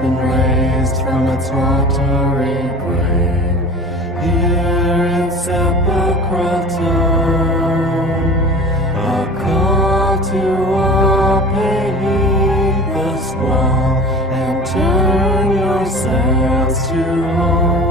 been raised from its watery grave. Here in sepulchral tomb, a call to all, pay heed the squall, and turn yourselves to home.